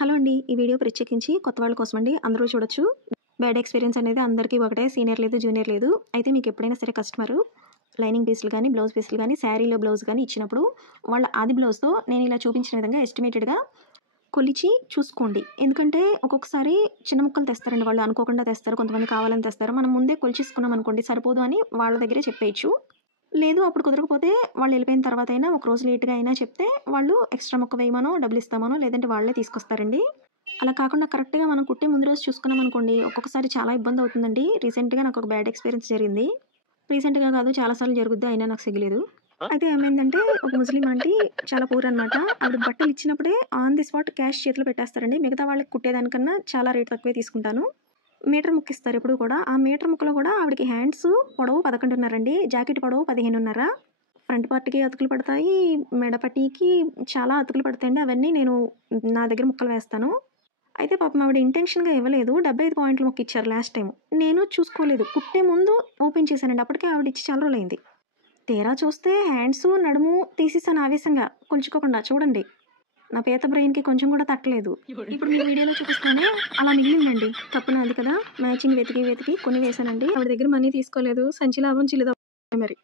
Hello అండి. ఈ video ప్రత్యేకించి కొత్త వాళ్ళ కోసమండి. అందరూ చూడొచ్చు. బ్యాడ్ ఎక్స్‌పీరియన్స్ అనేది అందరికీ ఒకటే. సీనియర్ లేదు, జూనియర్ లేదు. అయితే మీకెప్పుడైనా సరే కస్టమరు లైనింగ్ పీసులు గానీ, బ్లౌజ్ పీసులు గానీ, శారీలో బ్లౌజ్ గానీ ఇచ్చినప్పుడు వాళ్ళ ఆది బ్లౌజ్‌తో నేను ఇలా చూపించిన విధంగా ఎస్టిమేటెడ్‌గా కొలిచి చూసుకోండి. ఎందుకంటే ఒక్కొక్కసారి చిన్న ముక్కలు తెస్తారండి వాళ్ళు. అనుకోకుండా తెస్తారు. కొంతమంది కావాలని తెస్తారు. మనం ముందే కొలిచేసుకున్నామనుకోండి సరిపోదు అని వాళ్ళ దగ్గరే చెప్పేయచ్చు. లేదు అప్పుడు కుదరకపోతే వాళ్ళెళ్ళిపోయిన తర్వాతైనా ఒక రోజు లేట్‌గా అయినా చెప్తే వాళ్ళు ఎక్స్‌ట్రా ముక్క వేయమనో, డబ్బులిస్తామనో లేదంటే వాళ్ళే తీసుకొస్తారండి. అలా కాకుండా కరెక్ట్‌గా మనం కుట్టే ముందు రోజు చూసుకున్నామనుకోండి, ఒక్కొక్కసారి చాలా ఇబ్బందవుతుందండి. రీసెంట్‌గా నాకొక బ్యాడ్ ఎక్స్‌పీరియన్స్ జరిగింది. రీసెంట్‌గా కాదు చాలా సార్లు జరుగుద్ది. అయినా నాకు సిగ్గులేదు. అయితే ఏమైందంటే ఒక ముస్లిం ఆంటీ చాలా పూర్ అనమాట. ఆవిడ బట్టలిచ్చినప్పుడే ఆన్ ది స్పాట్ క్యాష్ చేతిలో పెట్టేస్తారండి. మిగతా వాళ్ళకి కుట్టేదానికన్నా చాలా రేట్ తక్కువే తీసుకుంటాను. మీటర్ ముక్కిస్తారు ఎప్పుడు కూడా. ఆ మీటర్ ముక్కలో కూడా ఆవిడకి హ్యాండ్స్ పొడవు 11:30 అండి. జాకెట్ పొడవు 15:30. ఫ్రంట్ పార్ట్‌కి అతుకులు పడతాయి. మెడ పట్టీకి చాలా అతుకులు పడతాయండి. అవన్నీ నేను నా దగ్గర ముక్కలు వేస్తాను. అయితే పాపం ఆవిడ ఇంటెన్షన్‌గా ఇవ్వలేదు. 75 పాయింట్ల ముక్కిచ్చారు లాస్ట్ టైము. నేను చూసుకోలేదు. కుట్టే ముందు ఓపెన్ చేశానండి. అప్పటికే ఆవిడిచ్చి చాలా రోజులైంది. తీరా చూస్తే హ్యాండ్సు, నడుము తీసేసాను ఆవేశంగా కొలుచుకోకుండా. చూడండి. నా పేత బ్రెయిన్‌కి కొంచెం కూడా తట్టలేదు. ఇప్పుడు మీకు వీడియోలో చూపిస్తున్నానే అలా మిగిలిందండి. తప్పు నాది కదా! మ్యాచింగ్ వెతికి, వెతికి కొని వేశానండి. ఆవిడ దగ్గర మనీ తీసుకోలేదు. సంచి లాభం చిల్లిదో మరి.